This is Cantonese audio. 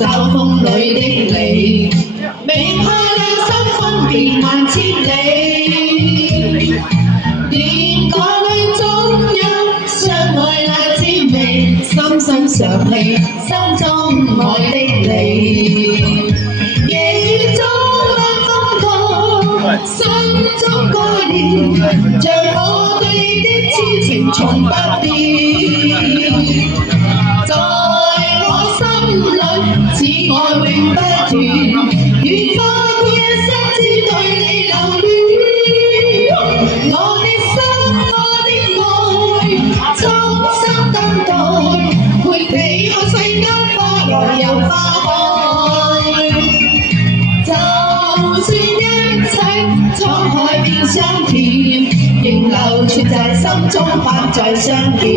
驟風裏的你，未怕兩心分別萬千里。電歌裏總有相愛那滋味，深深常繫心中愛的你。夜雨中不風過，心中掛念，像我對你的痴情從不變。在我心裏，此愛永不斷，願花孤一生只對你留戀。我的心，我的愛，衷心等待，陪你看世間花來又花開。就算一切滄海變相甜，仍留存在心中，不再相見。